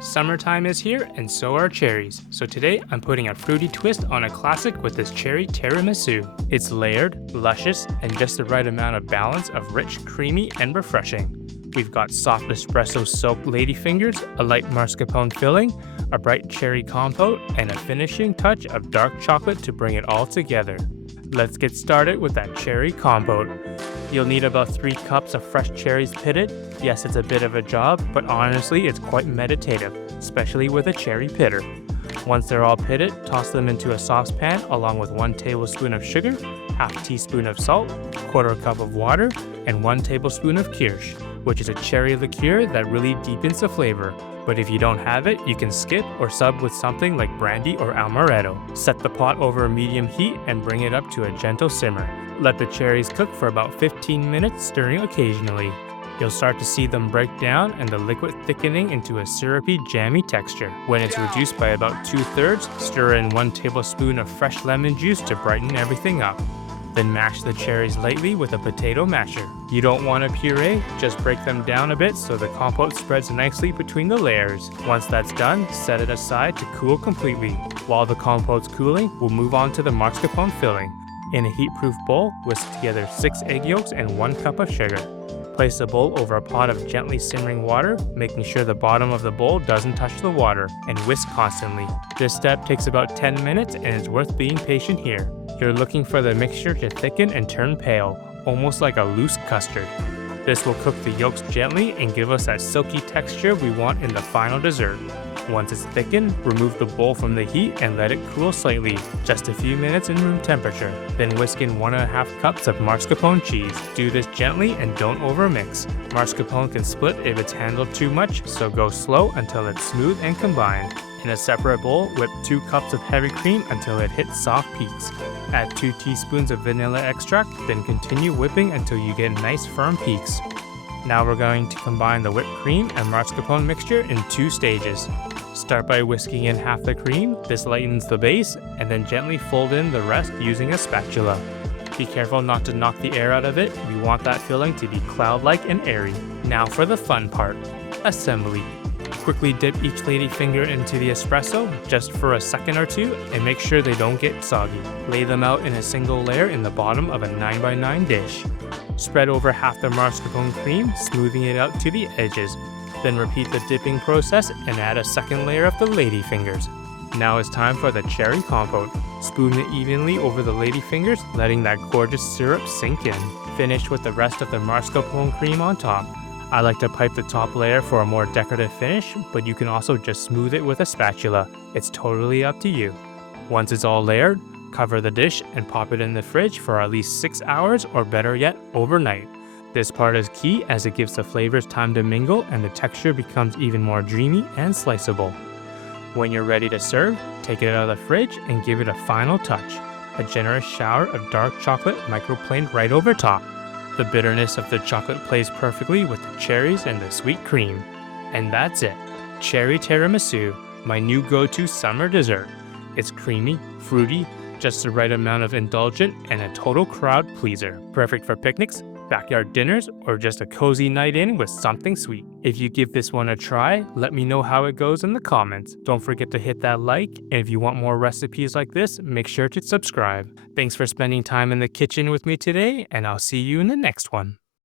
Summertime is here and so are cherries, so today I'm putting a fruity twist on a classic with this cherry tiramisu. It's layered, luscious, and just the right amount of balance of rich, creamy, and refreshing. We've got soft espresso soaked ladyfingers, a light mascarpone filling, a bright cherry compote, and a finishing touch of dark chocolate to bring it all together. Let's get started with that cherry compote. You'll need about 3 cups of fresh cherries pitted. Yes, it's a bit of a job, but honestly it's quite meditative, especially with a cherry pitter. Once they're all pitted, toss them into a saucepan along with 1 tablespoon of sugar, half teaspoon of salt, 1/4 cup of water, and 1 tablespoon of kirsch, which is a cherry liqueur that really deepens the flavor. But if you don't have it, you can skip or sub with something like brandy or amaretto. Set the pot over a medium heat and bring it up to a gentle simmer. Let the cherries cook for about 15 minutes, stirring occasionally. You'll start to see them break down and the liquid thickening into a syrupy, jammy texture. When it's reduced by about 2/3, stir in 1 tablespoon of fresh lemon juice to brighten everything up. Then mash the cherries lightly with a potato masher. You don't want a puree, just break them down a bit so the compote spreads nicely between the layers. Once that's done, set it aside to cool completely. While the compote's cooling, we'll move on to the mascarpone filling. In a heatproof bowl, whisk together 6 egg yolks and 1 cup of sugar. Place the bowl over a pot of gently simmering water, making sure the bottom of the bowl doesn't touch the water, and whisk constantly. This step takes about 10 minutes and it's worth being patient here. You're looking for the mixture to thicken and turn pale, almost like a loose custard. This will cook the yolks gently and give us that silky texture we want in the final dessert. Once it's thickened, remove the bowl from the heat and let it cool slightly, just a few minutes in room temperature. Then whisk in 1½ cups of mascarpone cheese. Do this gently and don't overmix. Mascarpone can split if it's handled too much, so go slow until it's smooth and combined. In a separate bowl, whip 2 cups of heavy cream until it hits soft peaks. Add 2 teaspoons of vanilla extract, then continue whipping until you get nice firm peaks. Now we're going to combine the whipped cream and mascarpone mixture in 2 stages. Start by whisking in half the cream, this lightens the base, and then gently fold in the rest using a spatula. Be careful not to knock the air out of it, we want that filling to be cloud-like and airy. Now for the fun part, assembly. Quickly dip each ladyfinger into the espresso, just for a second or 2, and make sure they don't get soggy. Lay them out in a single layer in the bottom of a 9x9 dish. Spread over half the mascarpone cream, smoothing it out to the edges. Then repeat the dipping process and add a second layer of the ladyfingers. Now it's time for the cherry compote. Spoon it evenly over the ladyfingers, letting that gorgeous syrup sink in. Finish with the rest of the mascarpone cream on top. I like to pipe the top layer for a more decorative finish, but you can also just smooth it with a spatula. It's totally up to you. Once it's all layered, cover the dish and pop it in the fridge for at least 6 hours, or better yet, overnight. This part is key as it gives the flavors time to mingle and the texture becomes even more dreamy and sliceable. When you're ready to serve, take it out of the fridge and give it a final touch. A generous shower of dark chocolate microplanned right over top. The bitterness of the chocolate plays perfectly with the cherries and the sweet cream. And that's it. Cherry Tiramisu, my new go-to summer dessert. It's creamy, fruity, just the right amount of indulgent, and a total crowd pleaser. Perfect for picnics, backyard dinners, or just a cozy night in with something sweet. If you give this one a try, let me know how it goes in the comments. Don't forget to hit that like, and if you want more recipes like this, make sure to subscribe. Thanks for spending time in the kitchen with me today, and I'll see you in the next one.